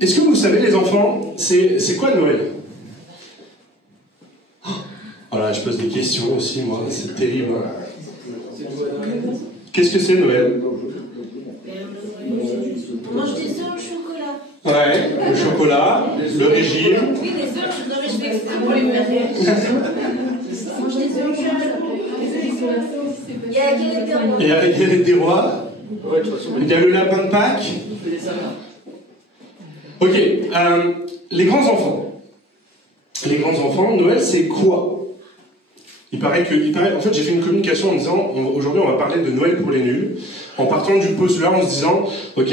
Est-ce que vous savez, les enfants, c'est quoi Noël? Voilà, je pose des questions aussi, moi, c'est terrible. Qu'est-ce que c'est Noël? On mange des œufs au chocolat. Ouais, le chocolat, le régime. Oui, des œufs, non mais je fais exprès pour les faire rire. On mange des œufs au chocolat. Il y a la galette des rois. Il y a la galette des rois. Il y a le lapin de Pâques. Ok, les grands enfants. Les grands enfants, Noël, c'est quoi? Il paraît, en fait, j'ai fait une communication en disant, aujourd'hui, on va parler de Noël pour les nuls, en partant du postulat, en se disant, ok,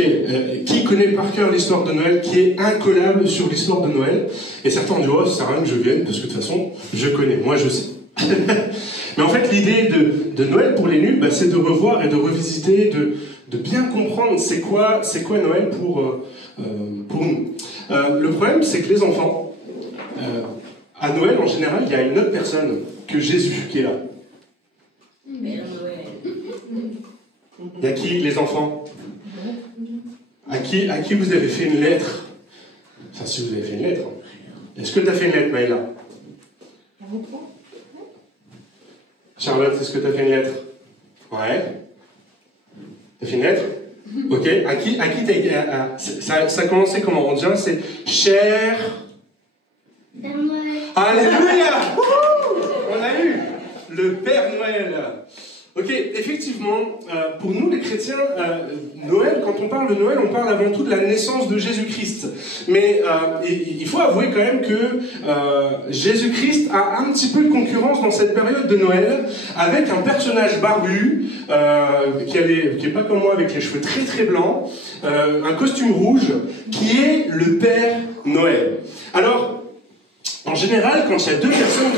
qui connaît par cœur l'histoire de Noël, qui est incollable sur l'histoire de Noël? Et certains ont dit, oh, ça sert à rien que je vienne, parce que de toute façon, je connais, moi je sais. Mais en fait, l'idée de Noël pour les nuls, bah, c'est de revoir et de revisiter, de bien comprendre c'est quoi Noël pour nous. Le problème, c'est que les enfants, à Noël, en général, il y a une autre personne que Jésus qui est là. Père Noël. Il y a qui, les enfants? À qui vous avez fait une lettre? Enfin, si vous avez fait une lettre. Est-ce que tu as fait une lettre, Maëla? Charlotte, est-ce que tu as fait une lettre? Ouais. Tu as fait une lettre? Ok. À qui ça a commencé comment? On dirait c'est cher. Père Noël. Alléluia! On a eu le Père Noël. Ok, effectivement, pour nous les chrétiens, Noël, quand on parle de Noël, on parle avant tout de la naissance de Jésus-Christ. Mais il faut avouer quand même que Jésus-Christ a un petit peu de concurrence dans cette période de Noël, avec un personnage barbu, qui est pas comme moi, avec les cheveux très très blancs, un costume rouge, qui est le Père Noël. Alors, en général, quand il y a deux personnes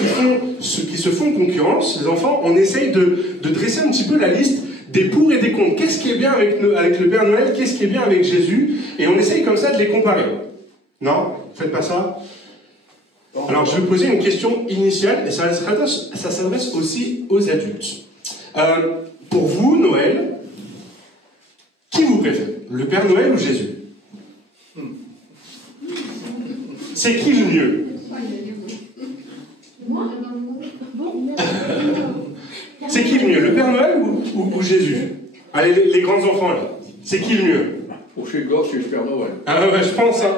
qui se font concurrence, les enfants, on essaye de dresser un petit peu la liste des pour et des contre. Qu'est-ce qui est bien avec le Père Noël? Qu'est-ce qui est bien avec Jésus? Et on essaye comme ça de les comparer. Non? Faites pas ça? Alors, je vais poser une question initiale, et ça s'adresse aussi aux adultes. Pour vous, Noël, qui vous préférez? Le Père Noël ou Jésus? C'est qui le mieux? C'est qui le mieux, le Père Noël ou Jésus? Allez, les grands enfants là, c'est qui le mieux? Pour chez Gorge, c'est le Père Noël. Ah ouais, je pense. Hein.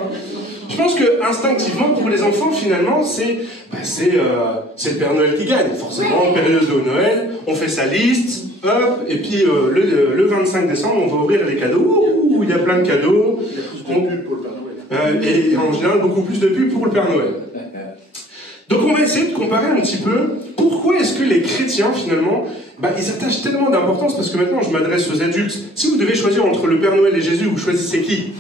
Je pense que instinctivement pour les enfants finalement c'est le Père Noël qui gagne. Forcément, en période de Noël, on fait sa liste, hop, et puis le 25 décembre, on va ouvrir les cadeaux. Ouh, il y a plein de cadeaux. Il y a plus de pub pour le Père Noël. Et en général, beaucoup plus de pubs pour le Père Noël. Donc on va essayer de comparer un petit peu pourquoi est-ce que les chrétiens finalement, ils attachent tellement d'importance, parce que maintenant je m'adresse aux adultes. Si vous devez choisir entre le Père Noël et Jésus, vous choisissez qui?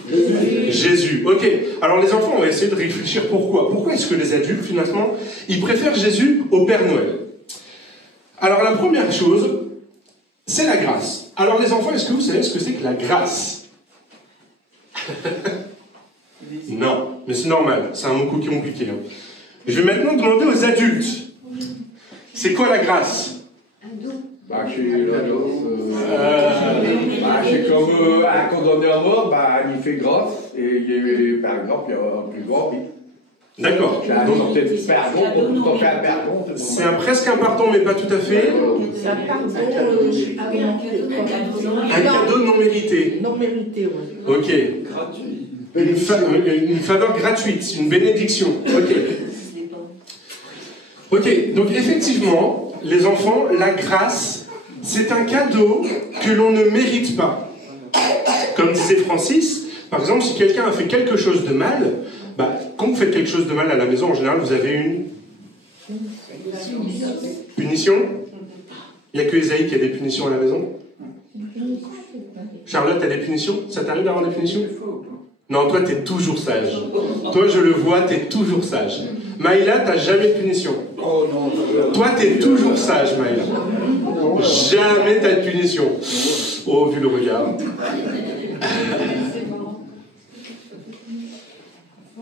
Jésus. Ok. Alors les enfants, on va essayer de réfléchir pourquoi. Pourquoi est-ce que les adultes finalement, ils préfèrent Jésus au Père Noël? Alors la première chose, c'est la grâce. Alors les enfants, est-ce que vous savez ce que c'est que la grâce? Non, mais c'est normal, c'est un mot compliqué. Hein. Je vais maintenant demander aux adultes. C'est quoi la grâce? C'est comme un condamné à mort, il fait grâce, et par exemple, il y a un plus grand, D'accord. C'est presque un pardon, mais pas tout à fait. Un cadeau non mérité. Non mérité, oui. Ok. Une faveur gratuite, une bénédiction. Ok. Ok, donc effectivement, les enfants, la grâce, c'est un cadeau que l'on ne mérite pas. Comme disait Francis, par exemple, si quelqu'un a fait quelque chose de mal, quand vous faites quelque chose de mal à la maison, en général, vous avez une punition. Il n'y a que Esaïe qui a des punitions à la maison. Charlotte, tu as des punitions? Ça t'arrive d'avoir des punitions? Non, toi, tu es toujours sage. Toi, je le vois, tu es toujours sage. Maïla, tu n'as jamais de punition. Oh non. Toi, tu es toujours sage, Maïla. Jamais tu as de punition. Oh, vu le regard.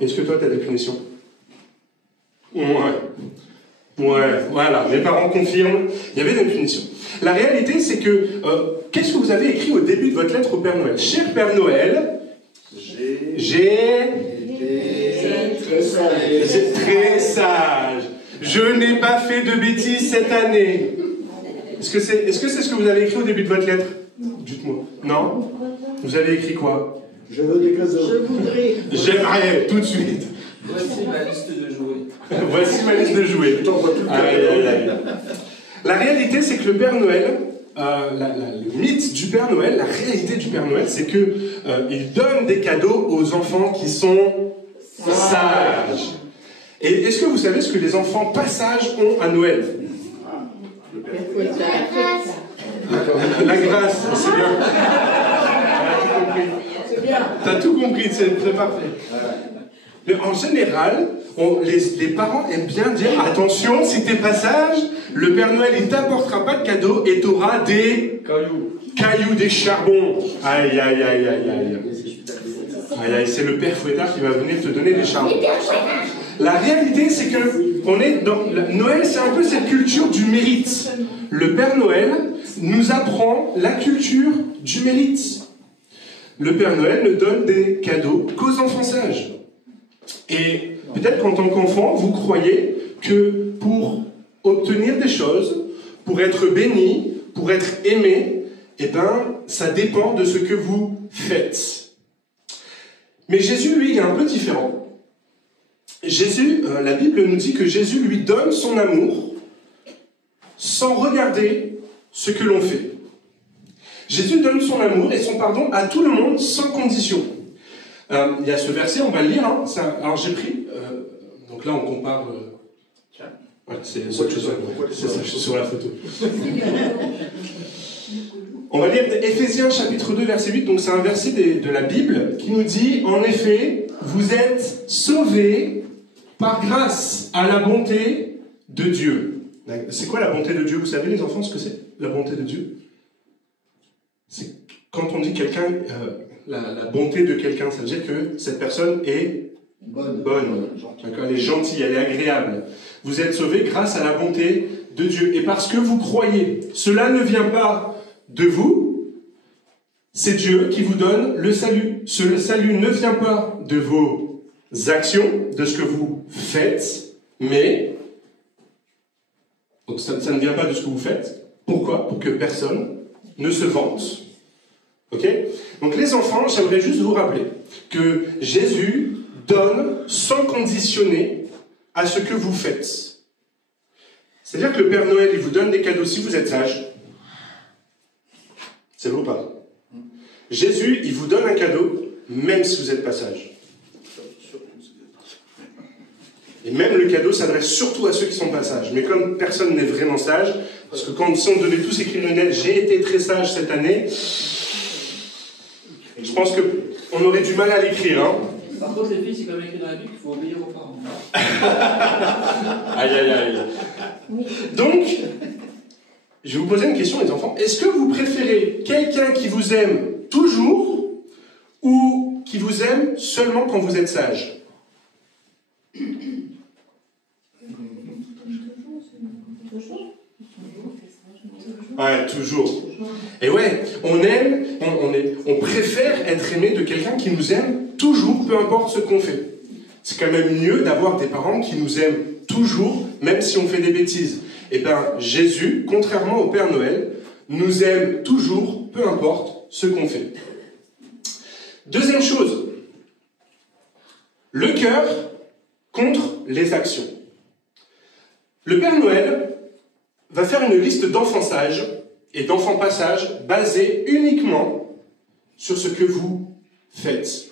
Est-ce que toi, tu as des punitions? Ouais, voilà. Mes parents confirment, il y avait des punitions. La réalité, c'est que, qu'est-ce que vous avez écrit au début de votre lettre au Père Noël? Cher Père Noël, j'ai Très sage. C'est très sage. Je n'ai pas fait de bêtises cette année. Est-ce que c'est ce que vous avez écrit au début de votre lettre? Dites-moi. Non? Vous avez écrit quoi? Je veux des cadeaux. Je voudrais. J'aimerais, tout de suite. Voici ma liste de jouets. Voici ma liste de jouets. Aïe, aïe, aïe. La réalité, c'est que le Père Noël, le mythe du Père Noël, la réalité du Père Noël, c'est que il donne des cadeaux aux enfants qui sont sages. Et est-ce que vous savez ce que les enfants pas sages ont à Noël? La grâce, c'est bien. C'est bien. T'as tout compris, c'est parfait. Mais en général, les parents aiment bien dire attention, si t'es pas sage, le Père Noël il t'apportera pas de cadeaux et t'auras des cailloux, des charbons. Aïe, aïe, aïe, aïe, aïe. Aïe, aïe, c'est le Père Fouettard qui va venir te donner des charbons. La réalité, c'est que on est dans Noël, c'est un peu cette culture du mérite. Le Père Noël nous apprend la culture du mérite. Le Père Noël ne donne des cadeaux qu'aux enfants sages. Et peut-être qu'en tant qu'enfant, vous croyez que pour obtenir des choses, pour être béni, pour être aimé, eh ben, ça dépend de ce que vous faites. Mais Jésus, lui, il est un peu différent. Jésus, la Bible nous dit que Jésus lui donne son amour sans regarder ce que l'on fait. Jésus donne son amour et son pardon à tout le monde sans condition. Il y a ce verset, on va le lire. Hein, alors j'ai pris... donc là, on compare... ouais, c'est ça, je suis sur la photo. On va lire Éphésiens chapitre 2, verset 8. Donc c'est un verset de la Bible qui nous dit, en effet, vous êtes sauvés par grâce à la bonté de Dieu. C'est quoi la bonté de Dieu? Vous savez, les enfants, ce que c'est, la bonté de Dieu? C'est quand on dit quelqu'un, la bonté de quelqu'un, ça veut dire que cette personne est bonne. D'accord, elle est gentille, elle est agréable. Vous êtes sauvés grâce à la bonté de Dieu. Et parce que vous croyez, cela ne vient pas de vous, c'est Dieu qui vous donne le salut. Ce salut ne vient pas de vos actions, de ce que vous faites, mais... Donc ça ne vient pas de ce que vous faites. Pourquoi? Pour que personne ne se vante. Ok? Donc les enfants, j'aimerais juste vous rappeler que Jésus donne sans conditionner à ce que vous faites. C'est-à-dire que le Père Noël, il vous donne des cadeaux si vous êtes sage. C'est vrai ou pas? Jésus, il vous donne un cadeau même si vous n'êtes pas sage. Et même le cadeau s'adresse surtout à ceux qui sont pas sages. Mais comme personne n'est vraiment sage, parce que quand si on devait tous écrire une lettre, j'ai été très sage cette année, je pense qu'on aurait du mal à l'écrire. Hein. Par contre, les filles, c'est comme écrit dans la Bible qu'il faut obéir aux parents. Aïe, aïe, aïe. Donc, je vais vous poser une question, les enfants. Est-ce que vous préférez quelqu'un qui vous aime toujours ou qui vous aime seulement quand vous êtes sage? Ouais, toujours. Et ouais, on préfère être aimé de quelqu'un qui nous aime toujours, peu importe ce qu'on fait. C'est quand même mieux d'avoir des parents qui nous aiment toujours, même si on fait des bêtises. Et bien, Jésus, contrairement au Père Noël, nous aime toujours, peu importe ce qu'on fait. Deuxième chose, le cœur contre les actions. Le Père Noël va faire une liste d'enfants sages et d'enfants pas sages basée uniquement sur ce que vous faites.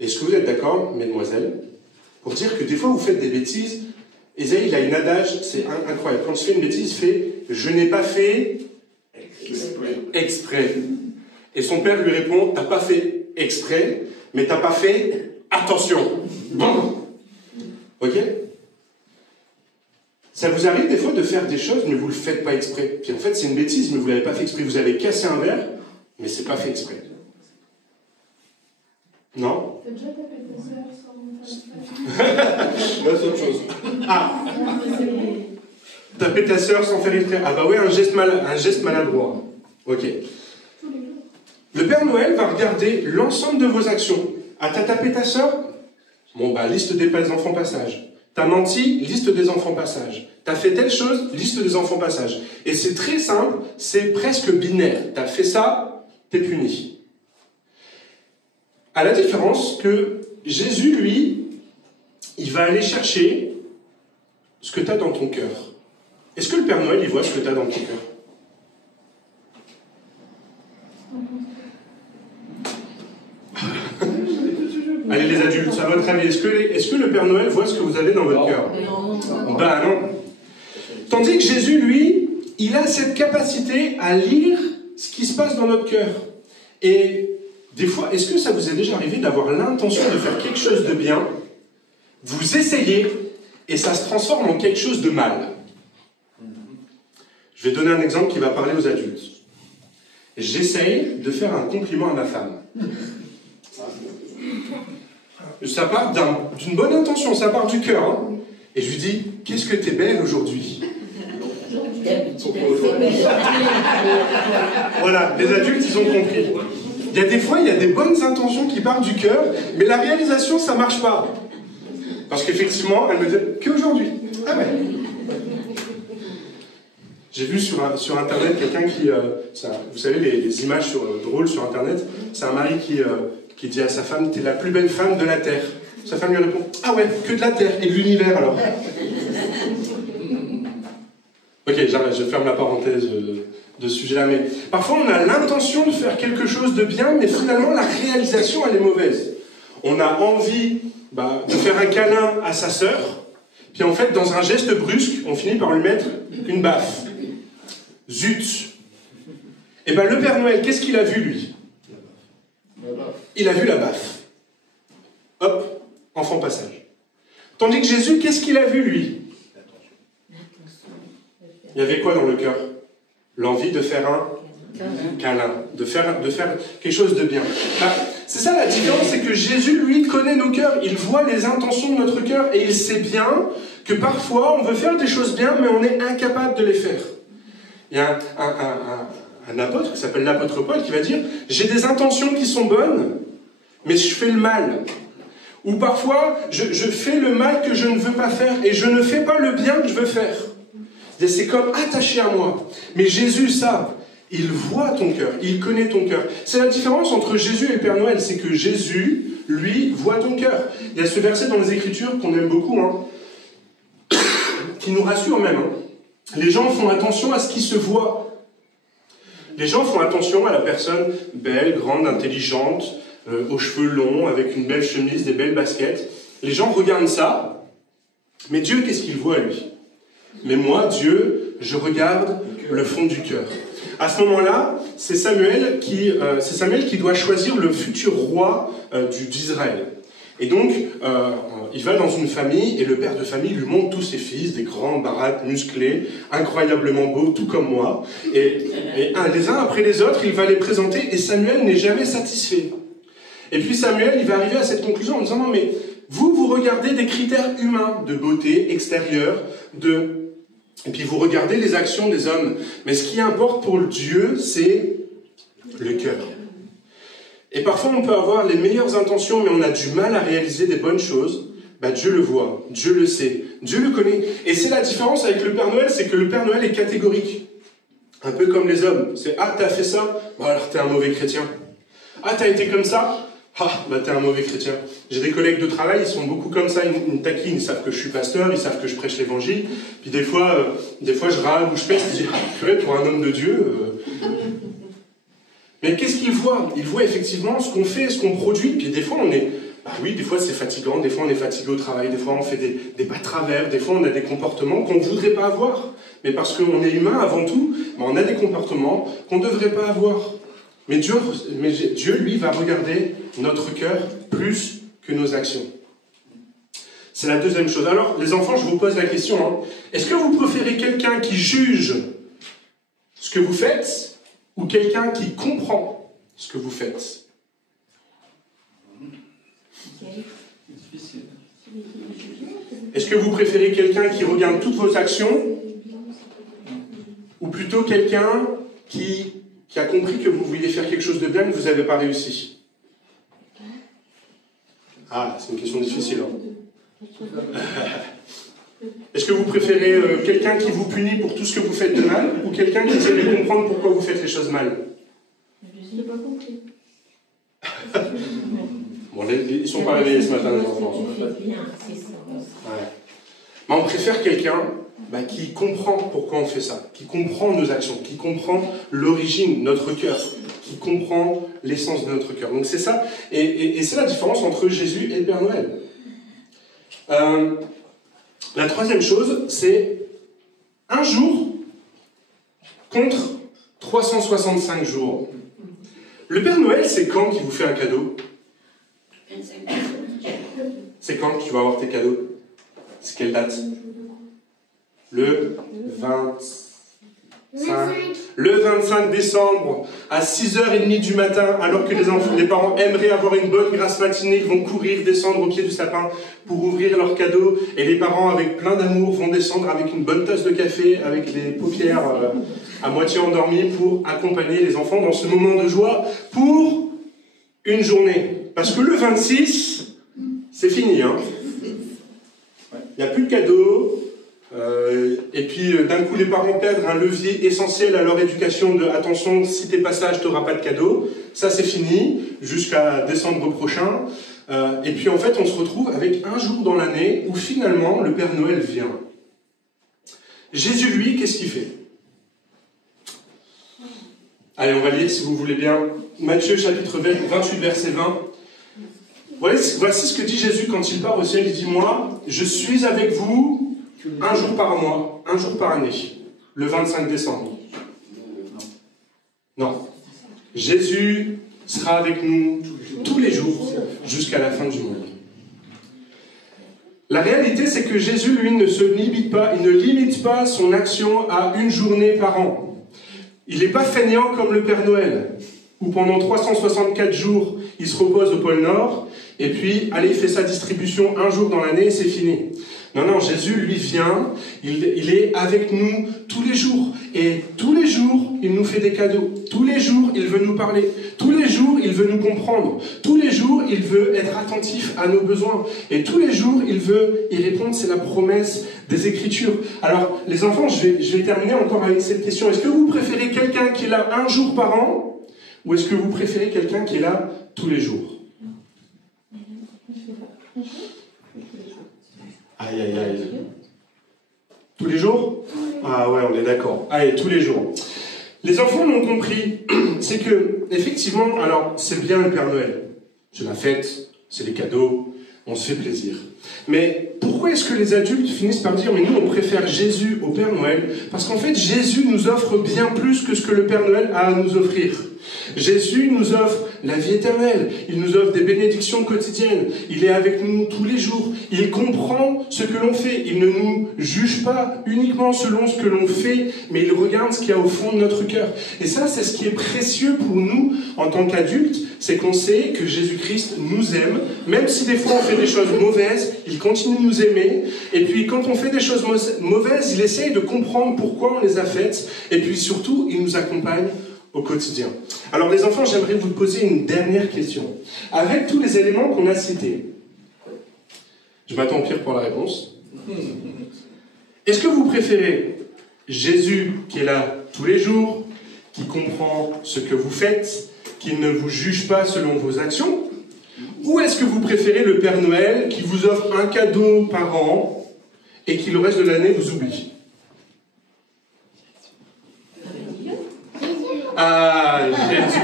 Est-ce que vous êtes d'accord, mesdemoiselles, pour dire que des fois vous faites des bêtises? Ésaïe, il a une adage, c'est incroyable. Quand il fait une bêtise, il fait « Je n'ai pas fait exprès ». Et son père lui répond « T'as pas fait exprès, mais t'as pas fait attention ». Bon. Ok? Ça vous arrive des fois de faire des choses, mais vous ne le faites pas exprès. Puis en fait, c'est une bêtise, mais vous ne l'avez pas fait exprès. Vous avez cassé un verre, mais c'est pas fait exprès. Non? T'as déjà tapé ta sœur sans faire exprès? Là, c'est autre chose. Ah! Taper ta sœur sans faire exprès. Ah bah ouais, un geste maladroit. Ok. Le Père Noël va regarder l'ensemble de vos actions. Ah, t'as tapé ta sœur? Bon, bah, liste des enfants passages. T'as menti, liste des enfants passages. T'as fait telle chose, liste des enfants passages. Et c'est très simple, c'est presque binaire. T'as fait ça, t'es puni. À la différence que Jésus, lui, il va aller chercher ce que t'as dans ton cœur. Est-ce que le Père Noël, il voit ce que t'as dans ton cœur? Allez les adultes, à votre avis, est-ce que le Père Noël voit ce que vous avez dans votre cœur? Ben non. Tandis que Jésus, lui, il a cette capacité à lire ce qui se passe dans notre cœur. Et des fois, est-ce que ça vous est déjà arrivé d'avoir l'intention de faire quelque chose de bien, vous essayez, et ça se transforme en quelque chose de mal? Je vais donner un exemple qui va parler aux adultes. J'essaye de faire un compliment à ma femme. Ça part d'une bonne intention, ça part du cœur. Hein. Et je lui dis, qu'est-ce que t'es belle aujourd'hui? Voilà, les adultes, ils ont compris. Il y a des fois, il y a des bonnes intentions qui partent du cœur, mais la réalisation, ça marche pas. Parce qu'effectivement, elle me dit, qu'aujourd'hui. Ah ouais. J'ai vu sur Internet quelqu'un qui... vous savez, les images drôles sur Internet, c'est un mari qui dit à sa femme, t'es la plus belle femme de la Terre. Sa femme lui répond, ah ouais, que de la Terre, et de l'univers alors. Ok, j'arrête, je ferme la parenthèse de ce sujet-là, mais parfois on a l'intention de faire quelque chose de bien, mais finalement la réalisation, elle est mauvaise. On a envie de faire un câlin à sa sœur, puis en fait, dans un geste brusque, on finit par lui mettre une baffe. Zut! Et bien le Père Noël, qu'est-ce qu'il a vu, lui? Il a vu la baffe. Hop, enfant passage. Tandis que Jésus, qu'est-ce qu'il a vu, lui? Il y avait quoi dans le cœur? L'envie de faire un câlin, de faire quelque chose de bien. C'est ça la différence, c'est que Jésus, lui, connaît nos cœurs, il voit les intentions de notre cœur, et il sait bien que parfois, on veut faire des choses bien, mais on est incapable de les faire. Il y a un apôtre qui s'appelle l'apôtre Paul qui va dire « J'ai des intentions qui sont bonnes, mais je fais le mal. » Ou parfois, je fais le mal que je ne veux pas faire, et je ne fais pas le bien que je veux faire. C'est comme attaché à moi. Mais Jésus, ça, il voit ton cœur, il connaît ton cœur. C'est la différence entre Jésus et le Père Noël, c'est que Jésus, lui, voit ton cœur. Il y a ce verset dans les Écritures qu'on aime beaucoup, hein, qui nous rassure même. Hein. Les gens font attention à ce qui se voit. Les gens font attention à la personne belle, grande, intelligente, aux cheveux longs, avec une belle chemise, des belles baskets. Les gens regardent ça, mais Dieu, qu'est-ce qu'il voit, lui? Mais moi, Dieu, je regarde le fond du cœur. À ce moment-là, c'est Samuel qui doit choisir le futur roi d'Israël. Et donc, il va dans une famille, et le père de famille lui montre tous ses fils, des grands baraques musclés, incroyablement beaux, tout comme moi. Et les uns après les autres, il va les présenter, et Samuel n'est jamais satisfait. Et puis Samuel, il va arriver à cette conclusion en disant, non mais, vous regardez des critères humains, de beauté extérieure, et puis vous regardez les actions des hommes. Mais ce qui importe pour Dieu, c'est le cœur. Et parfois, on peut avoir les meilleures intentions, mais on a du mal à réaliser des bonnes choses. Dieu le voit, Dieu le sait, Dieu le connaît. Et c'est la différence avec le Père Noël, c'est que le Père Noël est catégorique. Un peu comme les hommes. C'est « Ah, t'as fait ça? Alors t'es un mauvais chrétien. Ah, t'as été comme ça? Ah, t'es un mauvais chrétien. » J'ai des collègues de travail, ils sont beaucoup comme ça, ils me taquinent, ils savent que je suis pasteur, ils savent que je prêche l'évangile. Puis des fois je râle ou je pèse, je dis « Ah, purée, pour un homme de Dieu... Mais qu'est-ce qu'il voit? Il voit effectivement ce qu'on fait, ce qu'on produit. Puis des fois, oui, des fois c'est fatigant, des fois on est fatigué au travail, des fois on fait des pas de travers, des fois on a des comportements qu'on ne voudrait pas avoir. Mais parce qu'on est humain avant tout, on a des comportements qu'on ne devrait pas avoir. Mais Dieu, lui, va regarder notre cœur plus que nos actions. C'est la deuxième chose. Alors, les enfants, je vous pose la question. Hein. Est-ce que vous préférez quelqu'un qui juge ce que vous faites ou quelqu'un qui comprend ce que vous faites? Est-ce que vous préférez quelqu'un qui regarde toutes vos actions ou plutôt quelqu'un qui a compris que vous vouliez faire quelque chose de bien et que vous n'avez pas réussi? Ah, c'est une question difficile. Est-ce que vous préférez quelqu'un qui vous punit pour tout ce que vous faites de mal, ou quelqu'un qui essaie de comprendre pourquoi vous faites les choses mal? Je n'ai pas compris. Bon, ils ne sont pas réveillés ce matin, les enfants. Ouais. Mais on préfère quelqu'un qui comprend pourquoi on fait ça, qui comprend nos actions, qui comprend l'origine, notre cœur, qui comprend l'essence de notre cœur. Donc c'est ça, et c'est la différence entre Jésus et le Père Noël. La troisième chose, c'est un jour contre 365 jours. Le Père Noël, c'est quand qu'il vous fait un cadeau? C'est quand que tu vas avoir tes cadeaux? C'est quelle date? Le 25 décembre, à 6h30 du matin, alors que les parents aimeraient avoir une bonne grasse matinée, ils vont courir, descendre au pied du sapin pour ouvrir leurs cadeaux, et les parents, avec plein d'amour, vont descendre avec une bonne tasse de café, avec les paupières à moitié endormies, pour accompagner les enfants dans ce moment de joie pour une journée. Parce que le 26, c'est fini, hein. Il n'y a plus de cadeaux. Et puis d'un coup les parents perdent un levier essentiel à leur éducation de attention, si t'es pas sage, t'auras pas de cadeau. Ça c'est fini jusqu'à décembre prochain. Et puis en fait on se retrouve avec un jour dans l'année où finalement le Père Noël vient. Jésus lui, qu'est-ce qu'il fait? Allez, on va lire si vous voulez bien Matthieu chapitre 28 verset 20. Voici ce que dit Jésus quand il part au ciel. Il dit: moi je suis avec vous un jour par mois, un jour par année, le 25 décembre. Non. Jésus sera avec nous tous les jours jusqu'à la fin du monde. La réalité, c'est que Jésus, lui, ne se limite pas, il ne limite pas son action à une journée par an. Il n'est pas fainéant comme le Père Noël, où pendant 364 jours, il se repose au pôle Nord, et puis, allez, il fait sa distribution un jour dans l'année et c'est fini. Non, non, Jésus, lui, vient, il est avec nous tous les jours. Et tous les jours, il nous fait des cadeaux. Tous les jours, il veut nous parler. Tous les jours, il veut nous comprendre. Tous les jours, il veut être attentif à nos besoins. Et tous les jours, il veut y répondre. C'est la promesse des Écritures. Alors, les enfants, je vais terminer encore avec cette question. Est-ce que vous préférez quelqu'un qui est là un jour par an, ou est-ce que vous préférez quelqu'un qui est là tous les jours? Aïe, aïe, aïe. Tous les jours? Ah ouais, on est d'accord. Allez, tous les jours. Les enfants l'ont compris. C'est que, effectivement, alors, c'est bien le Père Noël. C'est la fête, c'est les cadeaux, on se fait plaisir. Mais pourquoi est-ce que les adultes finissent par dire: mais nous, on préfère Jésus au Père Noël? Parce qu'en fait, Jésus nous offre bien plus que ce que le Père Noël a à nous offrir. Jésus nous offre la vie éternelle, il nous offre des bénédictions quotidiennes, il est avec nous tous les jours, il comprend ce que l'on fait, il ne nous juge pas uniquement selon ce que l'on fait, mais il regarde ce qu'il y a au fond de notre cœur. Et ça, c'est ce qui est précieux pour nous en tant qu'adultes, c'est qu'on sait que Jésus-Christ nous aime, même si des fois on fait des choses mauvaises, il continue de nous aimer, et puis quand on fait des choses mauvaises, il essaye de comprendre pourquoi on les a faites, et puis surtout, il nous accompagne au quotidien. Alors les enfants, j'aimerais vous poser une dernière question. Avec tous les éléments qu'on a cités, je m'attends au pire pour la réponse. Est-ce que vous préférez Jésus qui est là tous les jours, qui comprend ce que vous faites, qui ne vous juge pas selon vos actions, ou est-ce que vous préférez le Père Noël qui vous offre un cadeau par an et qui le reste de l'année vous oublie? Ah, Jésus.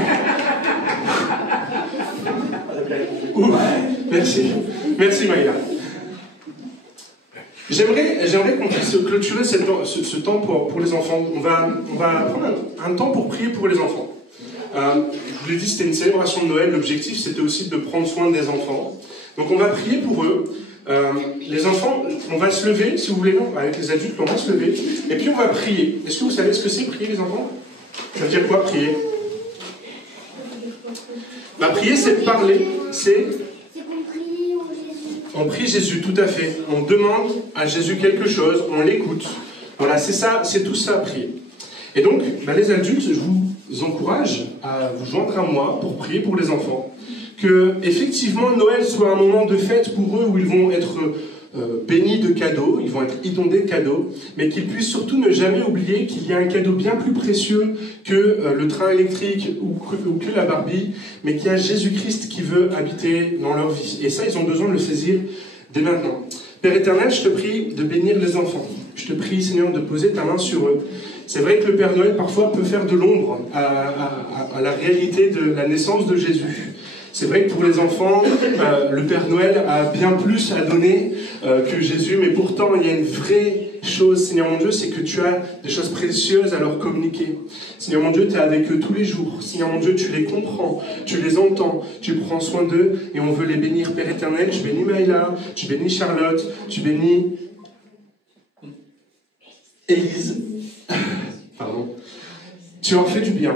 Ouf, merci. Merci, Maïla. J'aimerais qu'on puisse clôturer ce temps pour les enfants. On va prendre un temps pour prier pour les enfants. Je vous l'ai dit, c'était une célébration de Noël. L'objectif, c'était aussi de prendre soin des enfants. Donc, on va prier pour eux. Les enfants, on va se lever, si vous voulez, avec les adultes, on va se lever. Et puis, on va prier. Est-ce que vous savez ce que c'est, prier, les enfants? Ça veut dire quoi, prier? Bah, prier, c'est parler. C'est qu'on prie Jésus. On prie Jésus, tout à fait. On demande à Jésus quelque chose, on l'écoute. Voilà, c'est ça, c'est tout ça, prier. Et donc, bah, les adultes, je vous encourage à vous joindre à moi pour prier pour les enfants. que effectivement Noël soit un moment de fête pour eux où ils vont être bénis de cadeaux, ils vont être inondés de cadeaux, mais qu'ils puissent surtout ne jamais oublier qu'il y a un cadeau bien plus précieux que le train électrique ou que la Barbie, mais qu'il y a Jésus-Christ qui veut habiter dans leur vie. Et ça, ils ont besoin de le saisir dès maintenant. Père éternel, je te prie de bénir les enfants. Je te prie, Seigneur, de poser ta main sur eux. C'est vrai que le Père Noël, parfois, peut faire de l'ombre à la réalité de la naissance de Jésus. C'est vrai que pour les enfants, le Père Noël a bien plus à donner que Jésus, mais pourtant, il y a une vraie chose, Seigneur mon Dieu, c'est que tu as des choses précieuses à leur communiquer. Seigneur mon Dieu, tu es avec eux tous les jours. Seigneur mon Dieu, tu les comprends, tu les entends, tu prends soin d'eux, et on veut les bénir. Père éternel, tu bénis Maïla, tu bénis Charlotte, tu bénis Élise. Pardon. Tu leur fais du bien.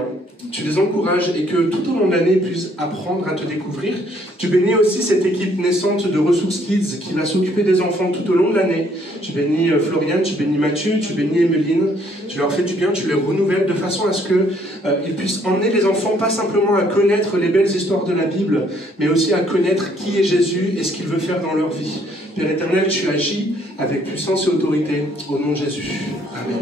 Tu les encourages et que tout au long de l'année ils puissent apprendre à te découvrir. Tu bénis aussi cette équipe naissante de Ressources Kids qui va s'occuper des enfants tout au long de l'année. Tu bénis Floriane, tu bénis Mathieu, tu bénis Emeline. Tu leur fais du bien, tu les renouvelles de façon à ce qu'ils puissent emmener les enfants pas simplement à connaître les belles histoires de la Bible, mais aussi à connaître qui est Jésus et ce qu'il veut faire dans leur vie. Père éternel, tu agis avec puissance et autorité au nom de Jésus. Amen.